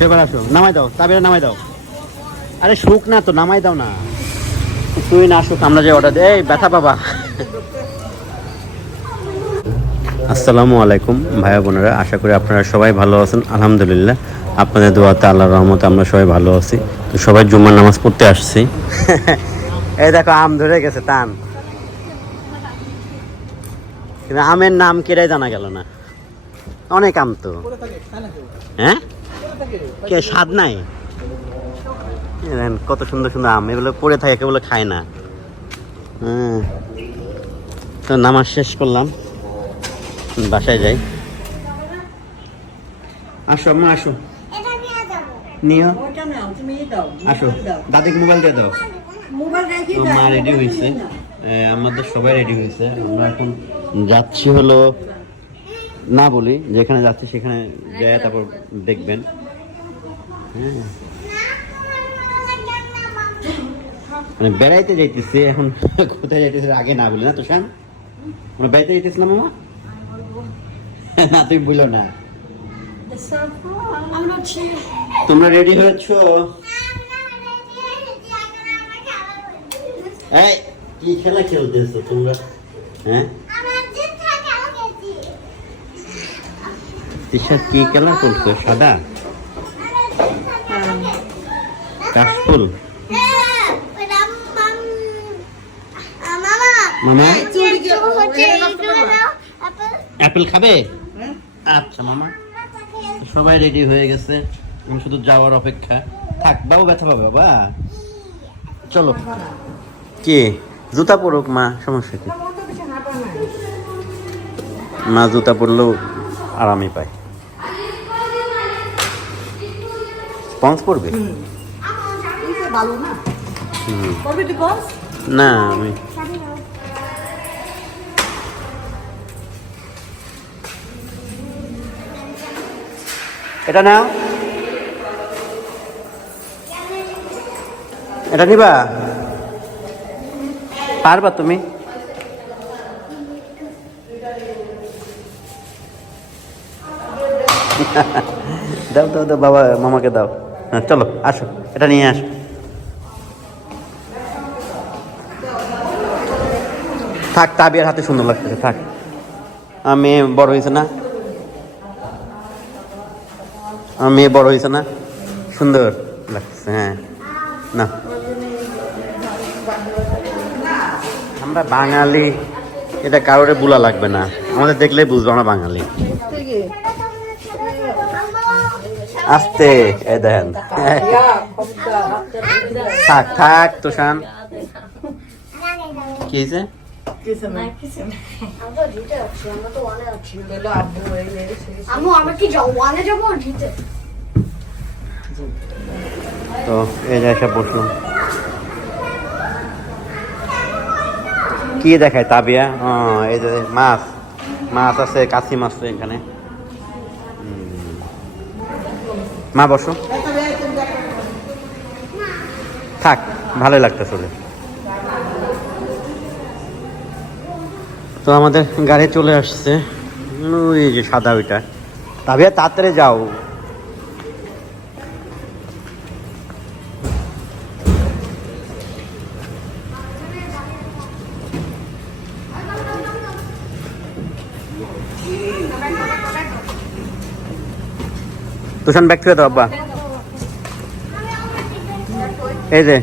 আসো এবার আসো। নামাই দাও তাবিরা নামাই দাও। আরে শুক না তো নামাই দাও না। তুই না শুক আমরা যে অর্ডার দেই ব্যথা পাবা। আসসালামু আলাইকুম ভাইয়া বোনেরা আশা করি আপনারা সবাই ভালো আছেন আলহামদুলিল্লাহ। আপনাদের দোয়াতে আল্লাহর রহমতে আমরা সবাই ভালো আছি। তো সবাই জুম্মার নামাজ পড়তে আসছি। এই দেখো আম ধরে গেছে টান। কিন্তু আমের নাম কেড়ে জানা গেল না? অনেক আম তো। হ্যাঁ? কে, স্বাদ নাই? কত সুন্দর সুন্দর আম, এগুলো পড়ে থাকে কেবল খায় না। হ্যাঁ। তো নামাজ শেষ করলাম। বাসায় যাই। আসো, আম্মা, আসো। নিও। আসো। দাদিকে মোবাইল দিয়ে দাও। মা রেডি হয়েছে। আমাদের সবাই রেডি হয়েছে। আমরা এখন যাচ্ছি হলো না বলি, যেখানে যাচ্ছি সেখানে যায়, তারপর দেখবেন। মানে বেড়াইতে যাইতেছি, এখন কোথায় যাইতেছি আগে না বলি। না তো শান আমরা বেড়াইতে যাইতেছিলাম মামা? না, তুমি বলো না। তোমরা রেডি হয়েছো? এই, কি খেলা খেলতেছো তোমরা? হ্যাঁ? তিশা কি খেলা করছ সাদা? কাশফুল? মামা? অ্যাপেল খাবে? আচ্ছা মামা। সবাই রেডি হয়ে গেছে। আমি শুধু যাওয়ার অপেক্ষা। থাক, বাবু ব্যথা পাবে, বাবা। চলো। কে? জুতা পরুক, মা? সমস্যা কি? মা জুতা পরলেও আরামই পায়। না? করবে? না আমি এটা নাও। এটা নিবা? পারবা তুমি? দাও দাও দাও বাবা মামাকে দাও। হ্যাঁ চলো, আসো, এটা নিয়ে আসো। থাক, তাবিয়ার হাতে সুন্দর লাগতেছে, থাক। মেয়ে বড় হয়েছে না? মেয়ে বড় হয়েছে না? সুন্দর লাগতেছে হ্যাঁ। না। আমরা বাঙালি, এটা কারোরে বুলা লাগবে না। আমাদের দেখলেই বুঝব আমরা বাঙালি। আস্তে দেখেন। ইয়া, থাক থাক তোষান। কি হয়েছে? কিছু তো এই যে এসে বসলাম। কি দেখায় তাবিয়া? এই যে মাছ। মাছ আছে কাশি মাছ এখানে। মা, বসো। থাক ভালো লাগতো শুনে তো আমাদের গাড়ি চলে আসছে। ওই যে সাদা ওইটা। তবে তাড়াতাড়ি যাও। থেকে দাও আব্বা। এই যে।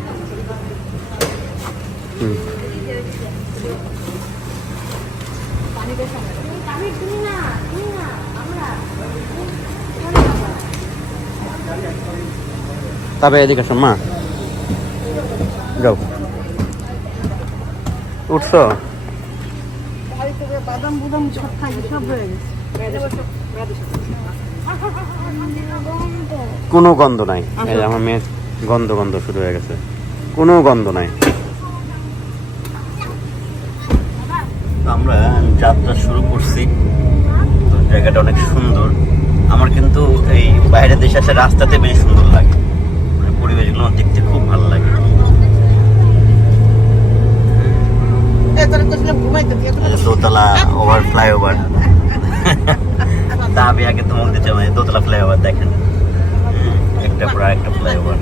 তবে এদিকে আসো মা। যাও। উঠছো? বাদাম বুদাম সব থাকে, সব হয়ে গেছে। কোনো গন্ধ নাই। এই আমার মেয়ে গন্ধ গন্ধ শুরু হয়ে গেছে। কোনো গন্ধ নাই। আমরা যাত্রা শুরু করছি। তো জায়গাটা অনেক সুন্দর। আমার কিন্তু এই বাইরের দেশে আসে রাস্তাতে বেশি সুন্দর লাগে। মানে পরিবেশগুলো দেখতে খুব ভালো লাগে। দোতলা ওভার ফ্লাইওভার। তা আমি আগে তোমাকে দিতে দোতলা ফ্লাইওভার দেখেন। একটা পর একটা ফ্লাইওভার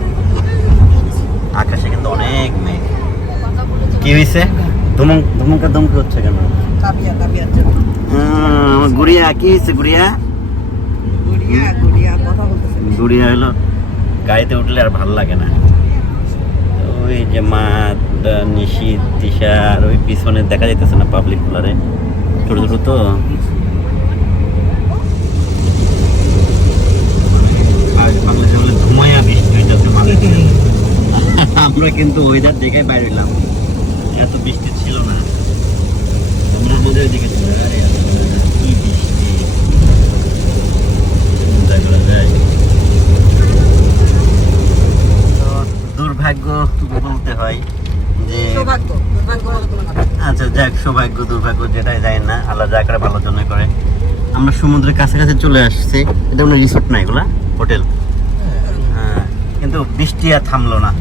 আকাশে কিন্তু অনেক মেঘ। কি হয়েছে ধুমুক ধুমুকা ধুমকি হচ্ছে কেন? কাবিয়া কাবিয়ার আমার গুড়িয়া কি হয়েছে গুড়িয়া? গুড়িয়া হলো গাড়িতে উঠলে আর ভালো লাগে না। ওই যে মা দা- নিশি তিশা আর ওই পিছনে দেখা যাইতেছে না পাবলিক গুলারে। ছোট ছোট তো। আমরা কিন্তু ওয়েদার দেখে বাইরে হইলাম। এত বৃষ্টি ছিল না। আমরা বোঝাই দিকে ছিল, আরে কি বৃষ্টি। চিন্তা করা যায়। তো দুর্ভাগ্য বলতে হয় যে। আচ্ছা যাক সৌভাগ্য দুর্ভাগ্য যেটাই যায় না আল্লাহ যা করে ভালো জন্য করে। আমরা সমুদ্রের কাছাকাছি চলে আসছি। এটা কোনো রিসোর্ট না এগুলা হোটেল হ্যাঁ কিন্তু বৃষ্টি আর থামলো না।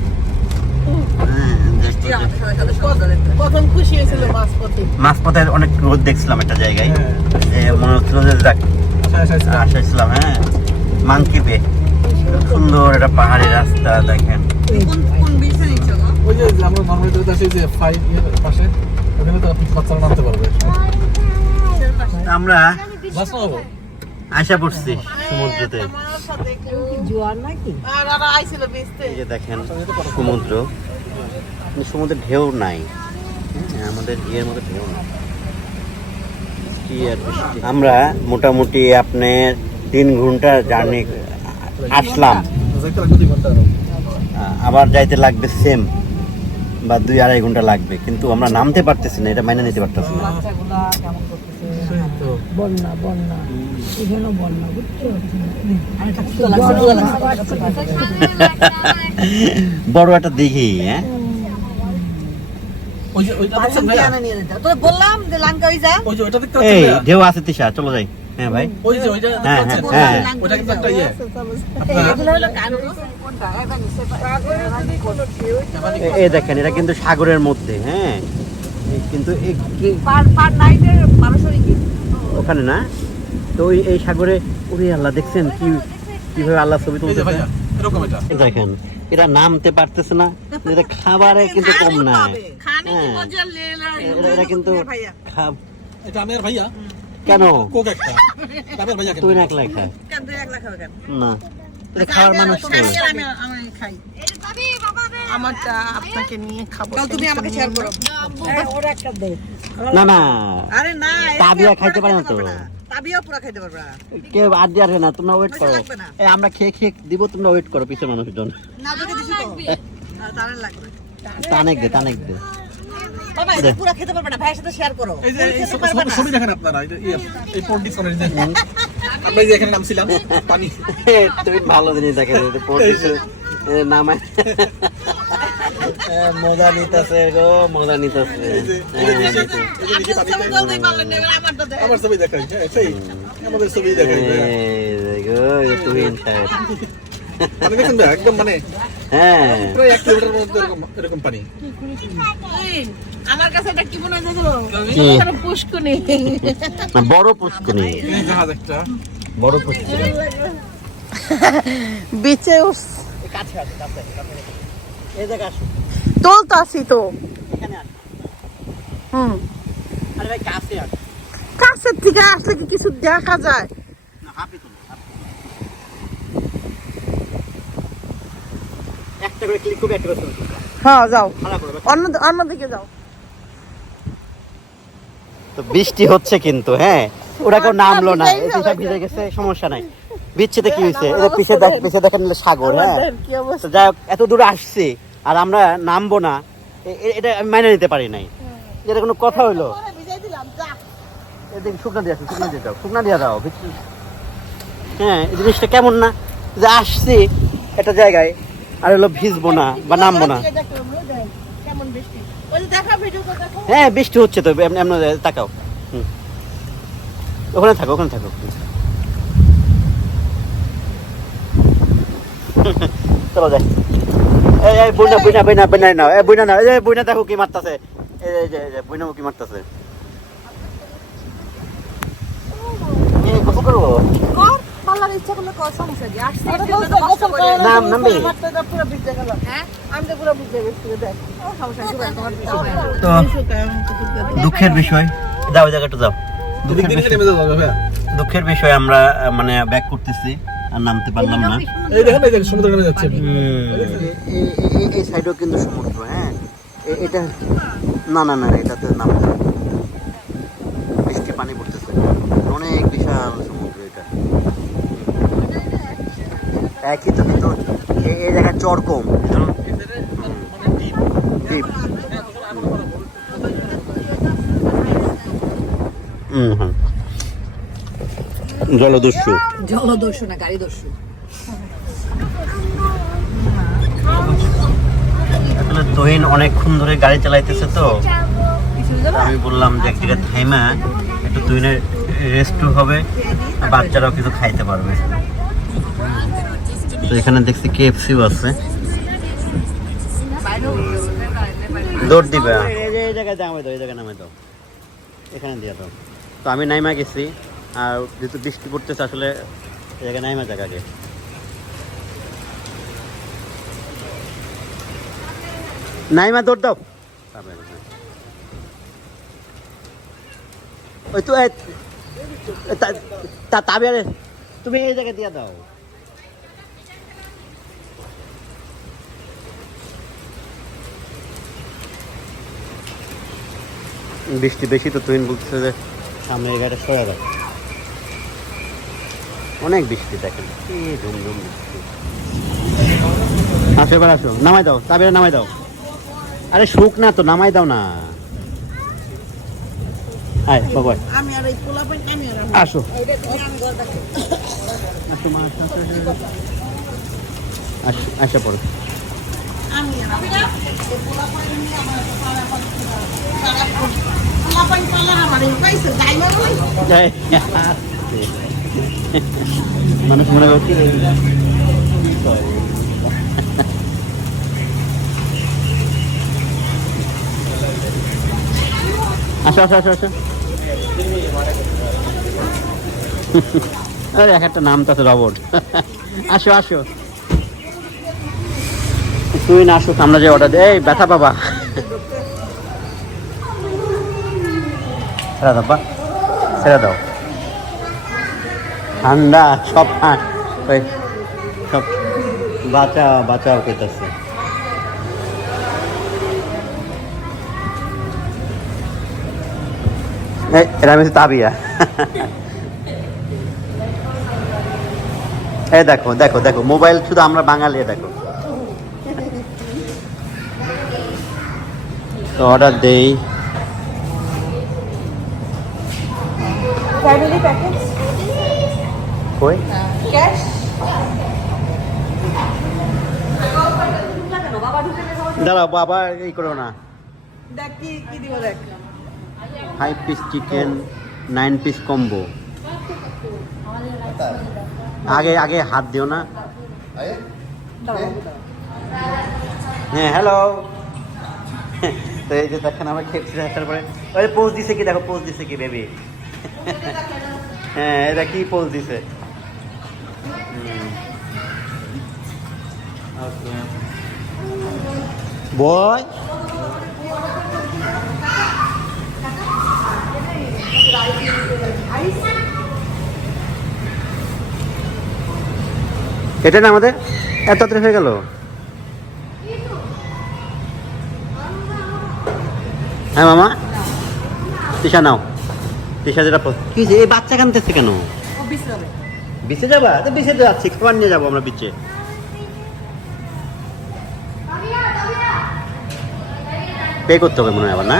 প্রথম খুশি হয়েছিল মাছ মাঝপথে অনেক রোদ দেখছিলাম একটা জায়গায়। যে মনে হচ্ছিল যে যাক আসছিলাম হ্যাঁ। মাংকি বে সুন্দর একটা পাহাড়ি রাস্তা দেখেন। কোন কোন বিচে ওই যে আমরা নর্মালি আসি যে ফাইভ ইয়ের পাশে ওখানে তো বাচ্চারা নামতে পারবে। আমরা আশা পড়ছি সমুদ্রতে। জোয়ার নাকি? আর আর আইছিল বেচতে এই যে দেখেন সমুদ্র। সমুদ্রে ঢেউ নাই। হ্যাঁ, আমাদের ইয়ের মধ্যে ঢেউ নাই। আমরা মোটামুটি আপনার তিন ঘণ্টা জার্নি আসলাম। আবার যাইতে লাগবে সেম বা দুই আড়াই ঘণ্টা লাগবে। কিন্তু আমরা নামতে পারতেছি না এটা মাইনে নিতে পারতেছি না। বন্যা বুঝছ? বড় একটা দিঘি হ্যাঁ? ঢেউ আছে চলো যাই। হ্যাঁ ভাই? ওই যে ওইটা হ্যাঁ, হ্যাঁ, হ্যাঁ। কিন্তু একটা ইয়ে। এই দেখেন এটা কিন্তু সাগরের মধ্যে হ্যাঁ। কিন্তু পার পার নাইটের মানুষেরই ওখানে না? তো ওই এই সাগরে ওরে আল্লাহ দেখছেন কি কীভাবে আল্লাহ ছবি এটা। দেখেন এরা নামতে পারতেছে না এটা খাবারে কিন্তু কম কি হ্যাঁ। মজা লেলা এরা এরা কিন্তু ভাইয়া। এটা আমি ভাইয়া? কেন? কোক একটা? আমি ভাইয়া তুই না একলাই খায় কেন তুই একলা খাবে কেন? না। খাওয়ার মানুষ আমি আমি খাই। আমারটা আপনাকে নিয়ে খাব। তুমি আমাকে শেয়ার করো। ওরা একটা দে। না না। আরে না এরা তাবিয়া খাইতে পারে না তো। তাবিয়াও পুরা খাইতে পারবে না। কেউ আর দিয়ে আসবে না তোমরা ওয়েট করো। এই আমরা খেয়ে খেয়ে দিব তোমরা ওয়েট করো পিছনে মানুষজন। না তোকে দিছি তো। তারে লাগবে। তানেক দে তানেক দে। বাবা এটা পুরা খেতে পারবে না ভাইয়ের সাথে শেয়ার করো। এই যে তুমি এই ছবি- পারবে না। ছবি দেখেন আপনারা এই যে ইয়ে, এই পন্ডিত সনের যে আমরা যে এখানে নামছিলাম পানি। তুমি ভালো জিনিস দেখে নামায় মজা নিতেছে গো মজা নিতেছে। আমার ছবি দেখাই হ্যাঁ সেই আমাদের ছবি দেখাই ভাইয়া। তুহিন সাহেব পানি দেখেন ভাইয়া, একদম মানে হ্যাঁ। প্রায় এক কিলোমিটার মধ্যে এরকম এরকম পানি। আমার কাছে এটা কি মনে হয় জানো? কি? এটা পুষ্কুনি। বড় পুষ্কনি জাহাজ একটা। বড় পুষ্কনি বিচে এই জায়গা তো হুম। কাছের থেকে আসলে কি কিছু দেখা যায়। হ্যাঁ যাও। অন্য অন্যদিকে যাও। তো বৃষ্টি হচ্ছে কিন্তু হ্যাঁ? ওরা কেউ নামলো না। ভিজে গেছে। সমস্যা নাই। বিচ্ছেতে কি হয়েছে? এটা পিছিয়ে দেখ পিছিয়ে দেখেন সাগর হ্যাঁ? কি যাই হোক, এত দূরে আসছি। আর আমরা নামবো না। এটা আমি মাইনে নিতে পারি নাই। এটা কোনো কথা হইল? এদিকে শুকনা দিয়ে আসো শুকনা দিয়ে দাও শুকনা দিয়ে দাও হ্যাঁ এই জিনিসটা কেমন না? যে আসছি একটা জায়গায় আর হলো ভিজবো না বা নামবো না। হ্যাঁ বৃষ্টি হচ্ছে তো এমনি তাকাও। হুম। ওখানে থাকো ওখানে থাকো। চলো যাই। এই এই বুইনা বুইনা বুইনা বুইনা নাও। এই বুইনা নাও। এই বুইনা দেখো কি মারতাছে। এই এই যে এই যে বুইনা কি মারতাছে। এই কত করব? কর ইচ্ছা করলে কর সমস্যা কি? আসছে নাম, পুরো গেল। হ্যাঁ? আমি তো পুরো গেছি, দেখ। সমস্যা। তো। দুঃখের বিষয়। যাও জায়গাটা যাও। দুঃখের বিষয়। আমরা মানে ব্যাক করতেছি। আর নামতে পারলাম না। এই দেখেন এই সমুদ্র নেমে যাচ্ছে। এই সাইডেও কিন্তু সমুদ্র হ্যাঁ? এটা না না না এটাতে নামতে বৃষ্টি পানি পড়তেছে। অনেক বিশাল সমুদ্র এটা। একই তো কিন্তু এ- এই জায়গায় চর কম। দ্বীপ হুম হুম। জলদস্যু। জলদস্যু না গাড়ি দস্যু আসলে তহিন অনেকক্ষণ ধরে গাড়ি চালাইতেছে তো। আমি বললাম যে এক জায়গায় থাইমা একটু তহিনের রেস্ট হবে আর বাচ্চারাও কিছু খাইতে পারবে। তো এখানে দেখছি কেএফসিও আছে। দৌড় দিবে। এই জায়গায় নামে দাও এই জায়গায় নামে দাও। এখানে দিয়ে দাও। তো আমি নাইমা গেছি। আর যেহেতু বৃষ্টি পড়তেছে, আসলে এই জায়গায় নাইমা জায়গাকে নাইমা, দৌড় দাও। ওই তো তাবিয়ারে, তুমি এই জায়গায় দিয়ে দাও। বৃষ্টি বেশি তো তুই বলতেছে যে, সামনে এই গাড়িটা দাও। অনেক বৃষ্টি দেখেন কি ঝুম ঝুম বৃষ্টি। আসো এবার আসো নামাই দাও তাবিয়ারে নামাই দাও। আরে শুক না তো নামাই দাও না। আয় বাবা আসো। আসো পড়ো। আমার মানুষ মনে করছি আসো আসো আসো আসো। আরে, এক একটা নাম তো আছে রবট। আসো আসো। তুই না আসো আমরা যে অর্ডার দেয় ব্যথা পাবা। ছেড়ে দাও ছেড়ে দাও। ঠান্ডা, সব সব বাঁচাও বাঁচাও কেটেছে এরা আমি তাবিয়া। এই দেখো দেখো দেখো, মোবাইল শুধু আমরা বাঙালি দেখো। তো অর্ডার দেই। ফ্যামিলি প্যাকেজ কই? ক্যাশ? দাঁড়াও বাবা এই করো না। Five piece chicken nine piece combo আগে আগে হাত দিও না। হ্যাঁ হ্যালো তো এই যে দেখেন আমরা খেপছি আসার পরে ওই পোজ দিছে কি দেখো পোজ দিছে কি বেবি হ্যাঁ এটা কি পোজ দিছে? বয় এটা না আমাদের? এত তাড়াতাড়ি হয়ে গেল। হ্যাঁ মামা। তিশা নাও। তিশা যেটা কি যে এই বাচ্চা কানতেছে কেন? বিচে যাবা? তো বিচে যাচ্ছি, খাবার নিয়ে যাব আমরা বিচে। পে করতে হবে মনে হয় আবার, না?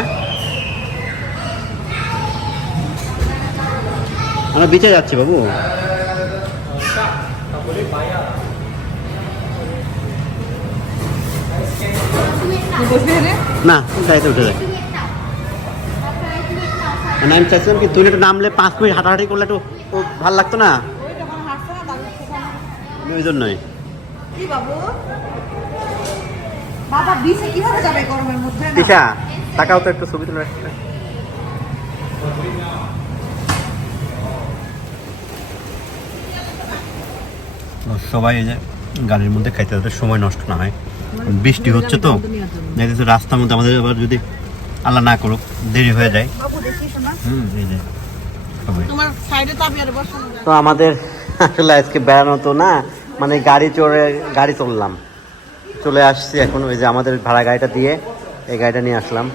আমরা বিচে যাচ্ছি বাবু। না গাড়িতে উঠে যায় আমি চাইছিলাম কি তুই একটু নামলে পাঁচ মিনিট হাঁটাহাঁটি করলে একটু ভালো লাগতো না ওই যখন হাঁটছে না দাদু আমি ওই জন্যই। কি বাবু? বাবা বিছে কীভাবে যাবে গরমের মধ্যে? দিশা টাকাও তো একটু ছবি তুলে রাখতে। সবাই এই যে গাড়ির মধ্যে খাইতে যাতে সময় নষ্ট না হয়। বৃষ্টি হচ্ছে তো রাস্তার মধ্যে আমাদের আবার যদি আল্লাহ না করুক দেরি হয়ে যায়। তো আমাদের আসলে আজকে বেড়ানো তো না মানে গাড়ি চড়ে গাড়ি চললাম চলে আসছি এখন ওই যে আমাদের ভাড়া গাড়িটা দিয়ে এই গাড়িটা নিয়ে আসলাম।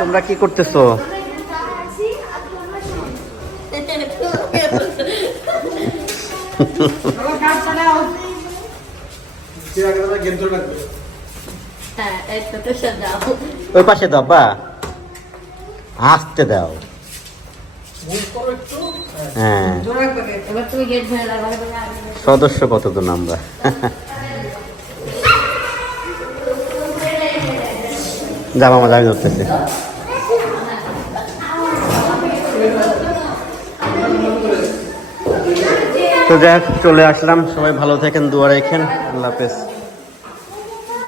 তোমরা কি করতেছো? গেম রাখবে ওই পাশে দাও, বা। আসতে দাও। হ্যাঁ। সদস্য কতজন আমরা? যা, মামা দাঁড়িয়ে ধরতেছে। তো যাই চলে আসলাম। সবাই ভালো থাকেন দুয়ারে রাখেন। আল্লাহ হাফেজ।